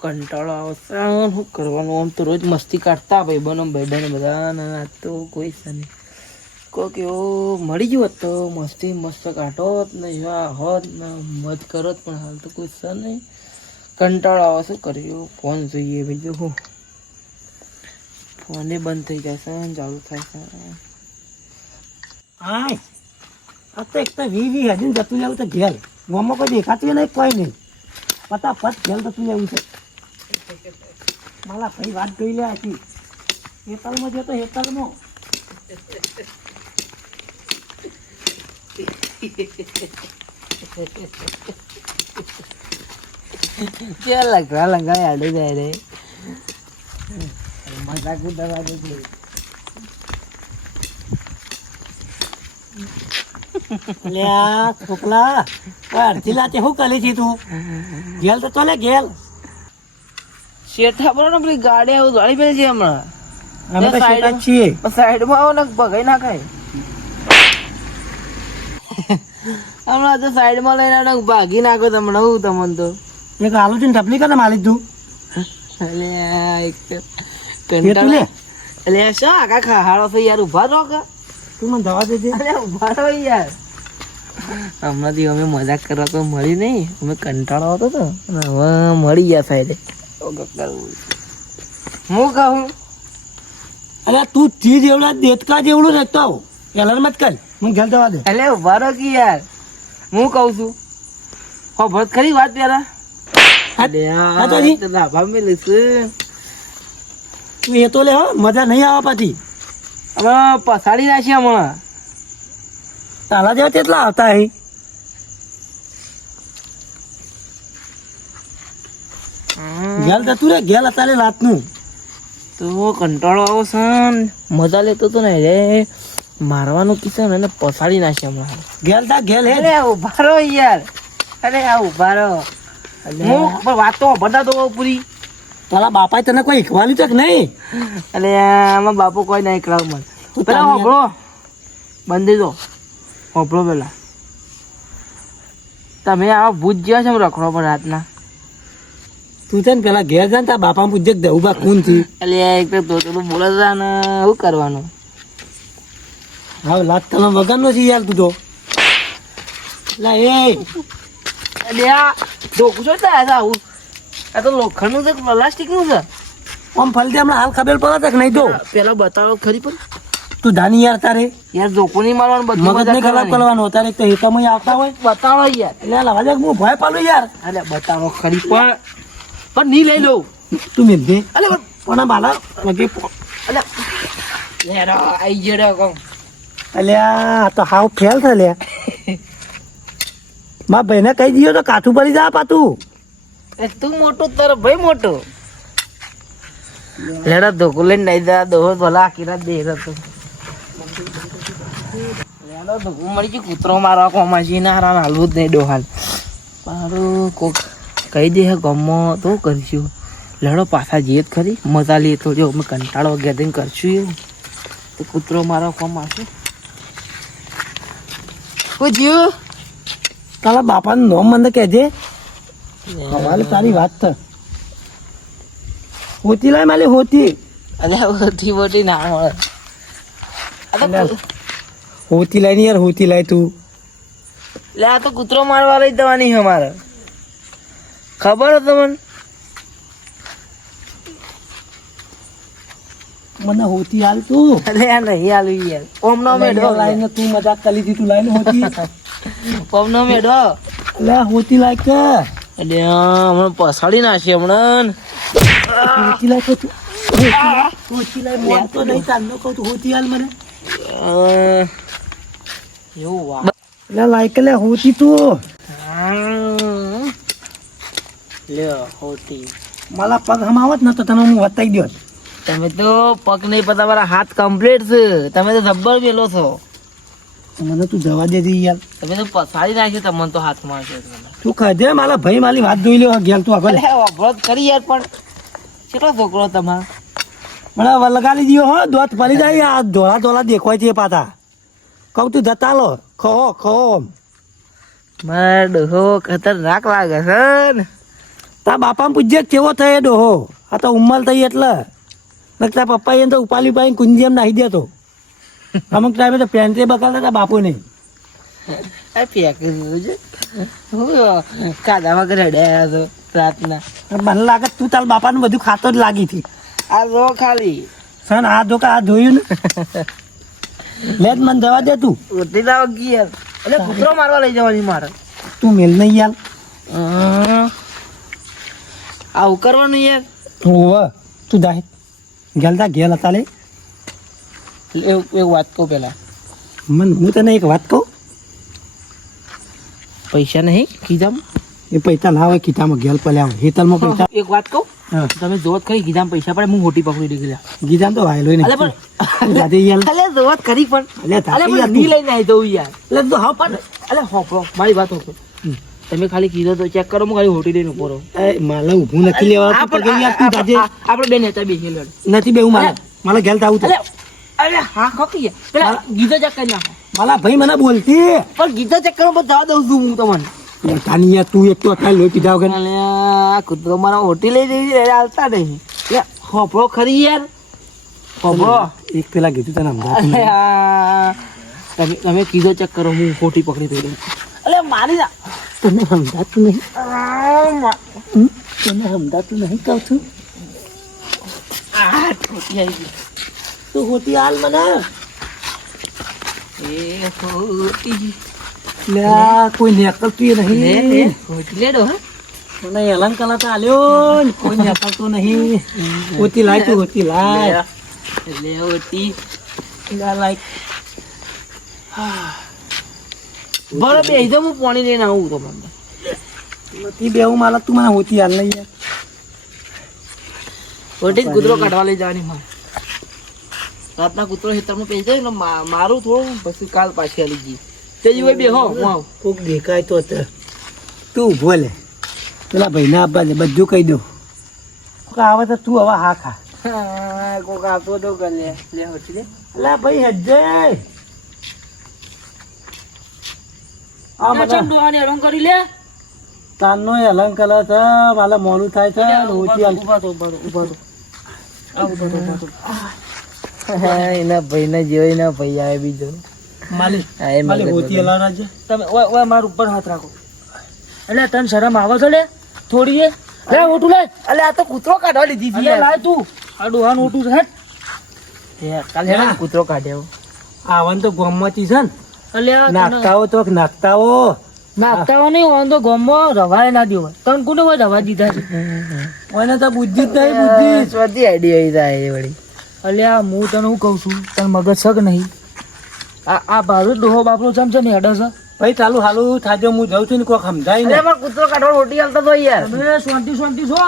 કંટાળો આવશે. શું કરવાનું? આમ તો રોજ મસ્તી કાઢતા ભાઈ બનો ભાઈ બધા. ને આ તો કોઈ છે નહીં. કોઈક એવો મળી ગયો તો મસ્તી મસ્ત કાઢો ને, એવા હોત ને, મત કરો પણ હાલ તો કોઈ છે નહીં. કંટાળો આવે, શું કર્યું ફોન જોઈએ, બીજું શું? ફોને બંધ થઈ જશે ને ચાલુ થાય છે. હાય આ તો એક તો વી વી હજી જતું જવું તો ઘેર. ગામમાં કોઈ દેખાતી નહીં, કોઈ નહીં. ફટાફટ ઘેર તું જવું છે. મારા ભાઈ વાત જોઈ લે આખી. હેતલમાં જતો હેતલમાં ચાલ લગવા લગા આડે જાય અડધી લાતે શું કરે છે તું? ઘેર તો ચાલે ઘેર શેઠા બરો પેલી ગાડી આવું દોડી પેલી છે હમણાં. અમે તો શેઠા છીએ. સાઈડમાં આવો ને ભગાઈ નાખાય. હમણાં તો સાઈડમાં લઈને આવો ભાગી નાખો તમને હું તમને તો. એક આલુ છે ને ટપલી કરે માલિક તું. એટલે આ એક તો એ તું લે. કંટાળો અલે આ શા? આખા ખાહાડો થઈ યાર ઊભા રહો કે. તું મને દવા દેજે અરે ઊભા રહો યાર. હમણાંથી અમે મજાક કરવા તો મળી નહીં. અમે કંટાળો આવતો હતો અને હવે મળી ગયા ફાયદે હું કહું? અરે તું ચીજ જેવડા દેતકા જેવડું રહેતો આવો. એલર મત કર. હું ઘેર જવા દે. અલે વારો કી યાર? હું કહું છું? હો ભત ખરી વાત પેલા? હા તો એ તો લે હો મજા નહીં આવે પાછી. હવે પસાડી નાખી હમણાં. તારા જેવા કેટલા આવતા અહીં ઘેર જતું રે ઘેર અત્યારે રાતનું. તો કંટાળો આવો સન. મજા લેતો તો ને રે. મારવાનું કિશન એને પસાડી નાખી હમણાં. ઘેર તા ઘેર હે અરે ઊભા રહો યાર. અરે આ ઊભા રહો. હું પણ વાત તો બધા દો પૂરી. તારા બાપાએ તને કોઈ શીખવાડ્યું છે કે નહીં? અને આમાં બાપુ કોઈ નહીં કરાવ મને. પેલા બંધી દો હોભળો પેલા. તમે આવા ભૂત જ્યાં છે રખડો પર રાતના. તું છે ને પેલા ઘેર જાય ને તારા બાપા પૂછજે કે ઊભા કોણથી એટલે એક તો તું બોલે ને શું કરવાનું. હા લાત તલમ વગરનો છે યાર તું તો. લા એ. એટલે આ ડોકું છો છે આવું? આ તો લોખંડનું છે પ્લાસ્ટિકનું છે? આમ ફલતી હમણાં હાલ ખબર પડે કે નહીં તો? પેલા બતાવો ખરી પણ. તું ધાની યાર તારે? યાર જોકો મારવાનું બધું મગજ નહીં ખરાબ કરવાની. તારે તો હેતામાં આવતા હોય. બતાવો યાર. એટલે હું ભય પાલું યાર. અલે બતાવો ખરી પણ પણ નહીં લઈ લઉં. તું મેં અલે પણ બાલા મગે અલે યાર આઈ જડે અલ્યા આ તો હાવ ફેલ છે લે મા ભાઈને કહી દીધો તો કાઠું પડી જા પાતું એ તું મોટો તારો ભાઈ મોટો. લેડા ધોકો લઈને નહીં જા દોહો ભલા આખી રાત દે રહ્યો લેડો ધોકો મળી ગયું કૂતરો મારવા કોમાં છે ના હાલવું જ નહીં ડોહાલ. મારું કોક કહી દે હે ગમો તો કરીશું. લડો પાછા જઈએ જ ખરી. મજા લઈએ તો જો અમે કંટાળો ગેધરિંગ કરશું એવું તો કૂતરો મારવા કોમ આવશે કોઈ જીવ તારા બાપાનું નામ મને કહેજે. અમારે તારી વાત થ હોતી લાય માલી હોતી. અલે હોતી બોટી ના મળે અલ્યા. હોતી લાય ને યાર હોતી લાય તું. લે આ તો કૂતરો મારવા લઈ દેવાની છે મારે ખબર હતો મને મને હોતી હાલ તું. અલે આ નહીં આલું યાર. ઓમ નો મેઢો. લાય તું મજાક કરી દીધી તું લાય હોતી. ઓમ નો મેઢો. લે હોતી લાય કે. એટલે હમણાં પસાડી નાખી હમણાં. હોતી લાય તું. હોતી લાય મોન તો નહીં ચાલનો કહું તું હોતી હાલ મને. એવું વા લે લાય કે લે હોતી તું. લ્યો હોતી. મારા પગ હમાવત ને તો તને હું વતાઈ દો તમે તો પગ નહીં પતા મારા હાથ કમ્પ્લીટ છે. તમે તો જબ્બર વેલો છો. મને તું જવા દે દી યાર. તમે તો પસાડી નાખી તમને તો હાથમાં છે તું કહેજે મારા ભાઈ મારી વાત જોઈ લ્યો ગેલ તું આગળ. અભરોધ કરી યાર પણ કેટલો છોકરો તમારો? મને વલગાડી દીયો હો દોત પડી જાય આ ધોળા ધોળા દેખવાય છે પાછા. કહું તું જતા લો. ખો ખો મારા ડોહો ખતરનાક લાગે છે ને. તા બાપા પૂછજે કેવો થયો ડોહો. આ તો ઉંમર થઈ એટલે. તાર પપ્પા એને તો ઉપાલી પાઈ કુંજી એમ નાહી દેતો. અમુક ટાઈમે તો પેન્ટે બગાડતા તા બાપુ નહીં કાદા વગર રડ્યા તો રાતના. મને લાગે તું તાર બાપાને બધું ખાતો જ લાગી હતી. આ જો ખાલી. સન આ ધોકા આ ધોયું ને. લે જ મને જવા દે તું. લાવ ગિયર એટલે કૂતરો મારવા લઈ જવાની મારે. તું મેલ નહીં યાર. આવું કરવાનું યાર. હોવ તું જાહે ગેલ તા ગેલ હતા લે. એક એક વાત કહું પેલા. મન હું તને એક વાત કહું? પૈસા નહીં કીધામ એ પૈસા લાવે કીધામાં ગેલ પલ્યા હેતલમાં પૈસા. એક વાત કહું? તમે જોત કરી ગીધામ પૈસા પડે હું મોટી પકડી લઈ ગયા ગીધામ તો વાયલો નહીં પણ જાતે યાર. અલે જોત કરી પણ. અલે યારની લઈને આવી જવું યાર. એટલે તો હા પણ અલે હોપરો મારી વાત હોપરો તમે ખાલી કીધો તો ચેક કરો હું ખાલી હોટી લઈને ઊભો રહો. માલ ઊભું નથી લેવા આ પણ પગે યાર તું જાજે? આ- આ- આપણે બે નેતા બે લડ. નથી બેવું માલા. માલા ગેલ આવું તો. અલે હા ખોકી પેલા ગીધો ચેક કરી નાખો. માલા ભાઈ મને બોલતી. પણ ગીધો ચેક કરો જવા દઉં છું હું તમને. યાર તું એક તો અત્યારે લોહી પીધા વગર. આ કૂતરો મારા હોટી લઈ જઈ હાલતા નહીં. એ હોપરો ખરી યાર. હોપરો એક પેલા કીધું તને સમજાતું તમે તમે કીધો ચેક કરો હું ખોટી પકડી દઈ દઉં. અલે મારી તને સમજાતું નહીં. આ મા- હમ? તને સમજાતું નહીં કહું છું? આ ખોટી આવી ગઈ. તું હોતી હાલ મને. એ ખોટી લ્યા કોઈ નેકલતું ય લે લે નહીં લેડો હા. મને એલાન કલા તો આલ્યો કોઈ નેકલતું નહીં. લાય તું હોતી લાય. લે બરો બે તો હું પાણી લઈને આવું તો મને. હોતી બેવું માલા તું મને હોતી હાલ નહીં જ કૂતરો કાઢવા લઈ જવાની મારે. રાતના કૂતરો ખેતરમાં પેઈ જાય મારું થોડું પછી કાલ પાછી આલી ગઈ તે જીવે બે હો હું કોક દેખાય તો તે. ઊભો લે. પેલા ભાઈને આપવા દે બધું કહી દઉં. કોક આવે તો તું હવે હા ખા. કોક આપો તો લે લે હોટી લે અલા ભાઈ હજે આ ના, મને ચમ ડોહાને હેરાન કરી લે. તાનનો હલન કલા છે માલા મોડું થાય છે ઊભા તો ઊભા તો ઊભા તો હા, એના ભાઈ ના જેવો એના ભાઈ આવે બીજો. માલી હા, એ માલી મગજ હોતી હલાવવા છે તમે ઓય ઓય મારા ઉપર હાથ રાખો. એટલે તને શરમ આવે છે લે? થોડી એ લે ઓટું લે. અલે આ તો કૂતરો કાઢવા લીધી અલે લાય તું. આ ડોહાન ઓટું છે હે કાલે ને કૂતરો કાઢ્યો. આવન તો ગોમમાંથી છે ને. અલે નાખતાઓ તો નાખતાઓ નાખતા નહીં હોય તો ગમો રવાય ના દેવો તને કોને હોય રવા દીધા છે? ઓને તો બુદ્ધિ જ નહીં બુદ્ધિ સ્વાદી આઈડિયા થાય વળી. અલ્યા હું તને હું કહું છું? તને મગજ છક નહીં? આ આ ભાડું ડોહો બાપરો ચમ છે ને હેડે છે. ભાઈ ચાલુ હાલુ થાજો હું જાઉં છું ને કોઈ સમજાય ને. પણ કૂતરો કાઢો રોટી હાલતો તો યાર. તમે શાંતિ શાંતિ છો?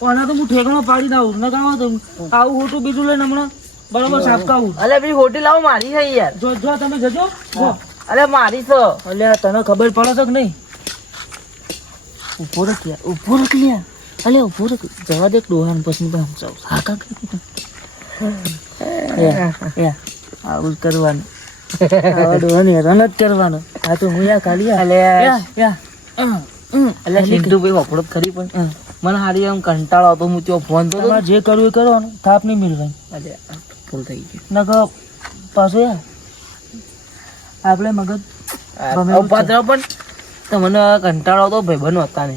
ઓના તો હું ઠેકણો પાડી દઉં ને કામ તો આવું હોટું બીજું લઈને હમણાં બરાબર સાફ કાવું અલે ભાઈ હોટી લાવો મારી છે યાર. જો જો તમે જજો. અલે મારી છો અલે તને ખબર પડે તો કે નહીં? ઊભો રખ યાર ઊભો રખ યાર. અલે ઊભો રખ. જવા દે ડોહાન પછી તો સમજાવું હા કાકા આવું કરવાનું. આવા ડોહાને હેરાન જ કરવાનું. આ તો હું યા ખાલી યા. યા એટલે સિંધુભાઈ વપડો ખરી પણ. મને હારી આમ કંટાળો આવતો હું ત્યાં ફોન તો જે કરવું એ કરવાનું થાપ નહીં મિલવાય ફૂલ થઈ ગયું નકર પાછો યાર આપણે મગજ ઉપાત્ર પણ તમને કંટાળો આવતો ભાઈબંધો હતા ને.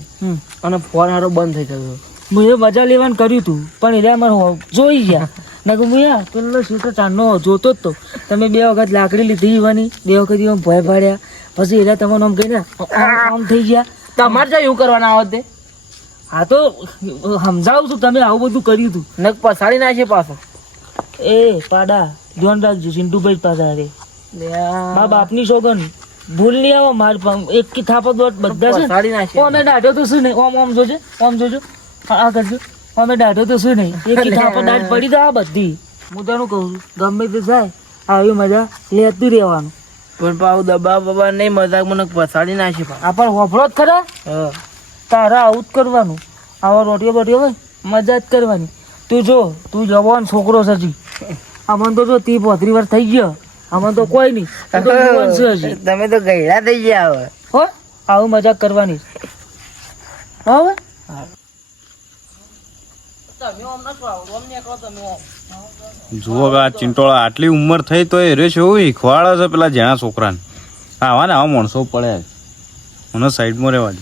અને ફોન હારો બંધ થઈ ગયો. મેં મજા લેવાનું કર્યું હતું પણ એટલે મને જોઈ ગયા. નકર હું પેલો છૂટો ચાંદનો જોતો જ તો. તમે બે વખત લાકડી લીધી ઈવાની બે વખત ઈવન ભય પાડ્યા. પછી એટલે તમને આમ કહીને આમ થઈ ગયા. તમારે જાય એવું કરવાના આવત તે? હા તો સમજાવું છું તમે આવું બધું કર્યું હતું. નક પસાડી નાખે પાછો. એ પાડા ધ્યાન રાખજો સિંધુભાઈ પાછા રે મા બાપની સોગન ભૂલ નહીં આવો માર એક થાપો દોટ બધા છે ઓમે દાઢો તો શું નહીં? ઓમ ઓમ જોજે ઓમ જોજો. આ કરજો. ઓમે દાઢો તો શું નહીં? એક થાપો દાઢ પડી જાય બધી. હું તને કહું ગમે તે થાય આવી મજા લેતું રહેવાનું. પણ પાવ દબા બબા નહીં મજાક મને પસાડી નાખી આ પણ હોફળો જ ખરા? તારા આવું જ કરવાનું. આવા રોટીઓ બોટીઓ હોય મજા જ કરવાની. તું જો તું જવાન છોકરો હજી. આમાં તો જો તી પોત્રી વાર થઈ ગયો. આમાં તો કોઈ નહીં. તમે તો ગયડા થઈ ગયા હવે. હો આવું મજાક કરવાની. હવે તમે આમ નતું આવડું આમ નીકળો તમે આમ જુઓ આ ચિંટોળા આટલી ઉંમર થઈ તો એ રેશ છે એવું શીખવાડે છે પેલા જેણા છોકરાને. આવા ને આવા માણસો પડે મને સાઈડમાં રહેવા દે.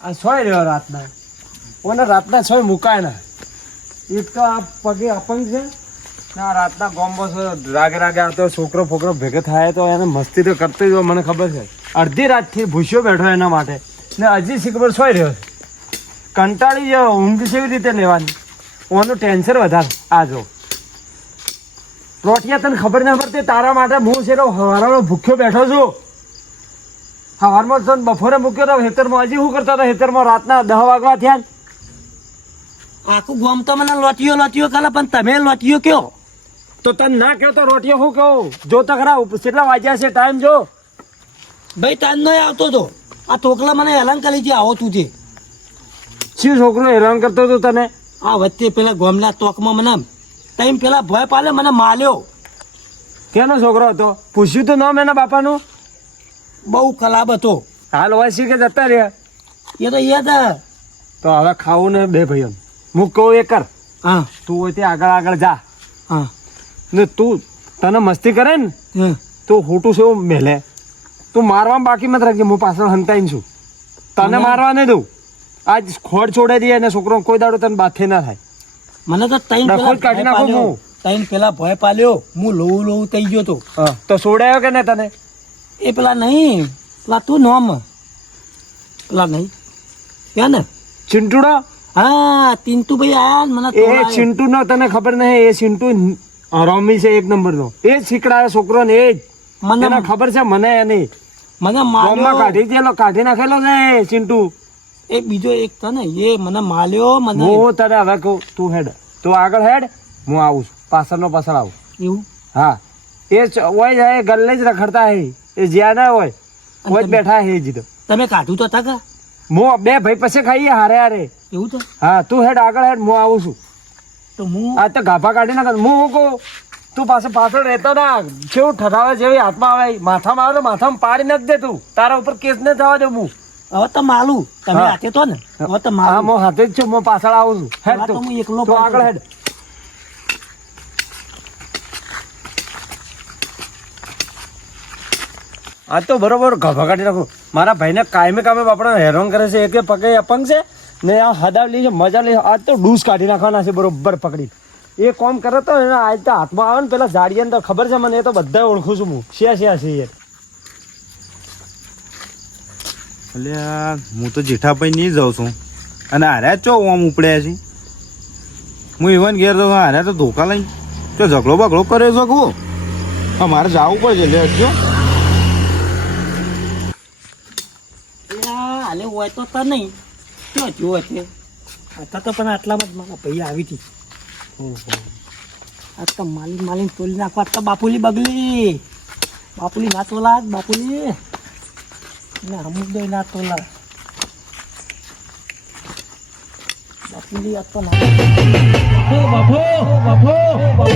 આ છોય રહ્યો રાતના. ઓને રાતના સોય મુકાય ના એક તો આ પગે અપંગ છે? ને આ રાતના ગોમ્બો રાગે રાગે આવતો છોકરો ફોકરો ભેગો થાય તો એને મસ્તી તો કરતો જ હોય, મને ખબર છે. અડધી રાતથી ભૂસ્યો બેઠો એના માટે. ને હજી શીખબર છોય રહ્યો છે. કંટાળી જાવ ઊંઘ કેવી રીતે લેવાની? ઓનું ટેન્શન વધારે. આ જો. રોટિયા તને ખબર ના પડતી તારા માટે હું છે હવારમાં ભૂખ્યો બેઠો છું. હવારમાં તને બપોરે મૂક્યો તો હેતરમાં હજી શું કરતા હતા હેતરમાં રાતના દહ વાગવા થયા આખું ગોમ તો મને લોટિયો લોટીયો કરે પણ તમે લોટીયો કયો? તો તને ના કહો તો રોટીયો શું કહું? જો તો ખરા કેટલા વાગ્યા છે? ટાઈમ જો. ભાઈ તાન નહીં આવતો તો. આ ટોકલા મને હેરાન કરી છે આવો તું છે શું છોકરો હેરાન કરતો હતો તને? આ વચ્ચે પેલા ગોમલા તોકમાં મને તઈ પેલા ભય પાલે મને માલ્યો કેનો છોકરો હતો? પૂછ્યું તો નામ એના બાપાનું? બહુ ખલાબ હતો. હાલ હોય છે કે જતા રહ્યા? એ તો યાદ તો હવે ખાવું ને બે ભાઈઓ હું કહું એ કર. હા. તું હોય તે આગળ આગળ જા. હા. ને તું તને મસ્તી કરે ને. તો ખોટું છે મેલે. તું મારવા બાકી મત રાખજે હું પાછળ હંતાઈ છું. તને મારવા નહીં દઉં. આજ ખોડ છોડાઈ દે અને છોકરો કોઈ દાડો તને બાથે ના થાય. મને તો ડખો કાઢી નાખું હું. તઈ પેલા ભય પાલ્યો હું લોહું લોહું થઈ ગયો તો. તો છોડાયો કે ને તને? એ પેલા નહીં. પેલા તું નોમ. પેલા નહીં. ક્યાં ને? ચિંટુડો? હા તિંતુભાઈ આયા ને મને એ ચિંટુ નો તને ખબર નહીં એ ચિંટુ રોમી છે એક નંબર નો એ શીખડાયો છોકરો ને એ મને ખબર છે મને એની મને બોમ્બમાં કાઢી દેલો કાઢી નાખેલો છે એ ચિંટુ. એક બીજો એક તો ને એ મને માલ્યો મને હું તને હવે કહું તું હેડ. તું આગળ હેડ હું આવું છું. પાછળનો પાછળ આવું. એવું? હા. એ હોય જાય ગલ્લે જ રખડતા હે. એ જ્યાં ના હોય હોય જ બેઠા હે જીતો તમે કાઢું તો હતા કા? હું બે ભાઈ પછી ખાઈએ હારે હારે. એવું તો? હા તું હેડ આગળ હેડ હું આવું છું. તો હું આ તો ગાભા કાઢી નાખ હું હું કહું? તું પાસે પાછળ રહેતો ના. કેવું ઠરાવે જેવી હાથમાં આવે માથામાં આવે તો માથામાં પાડી નાખ દે તું. તારા ઉપર કેસ ન થવા દે હું. હવે તો માલું. તમે હાથે તો ને. હવે તો માલું. હું હાથે જ છું હું પાછળ આવું છું. હેડ તો હું એકલો તું આગળ હેડ. આ તો બરોબર ગભા કાઢી નાખું મારા ભાઈને કાયમે કામે બાપડા હેરાન કરે છે એકે પગે અપંગ છે ને આ હદાવલી છે મજા લે આજ તો ડૂસ કાઢી નાખવાના છે બરોબર પકડી. એ કોમ કરે તો એને આજ તો હાથમાં આવે ને પેલા ઝાડિયાને તો ખબર છે મને એ તો બધા ઓળખું છું હું. શ્યા શ્યા છે યાર અલ્યા હું તો જેઠાભાઈ નહીં જાઉં છું. અને હાર્યા ચો આમ ઉપડ્યા છે. હું ઇવન ઘેર તો હાર્યા તો ધોકા લઈ તો ઝઘડો બગડો કરે શકું હા મારે જવું પડશે લે હટજો હાલે હોય તો તો નહીં. ક્યાં જોવે છે અત્યારે તો પણ આટલામાં જ મારા ભાઈ આવી હતી. આ તો માલી માલી તોલી નાખવા તો બાપુલી બગલી. બાપુલી ના તોલા બાપુલી. ના અમુક દઈ નાખતો ના. બાપુલી આપતો ના. બાપો બાપો બાપો.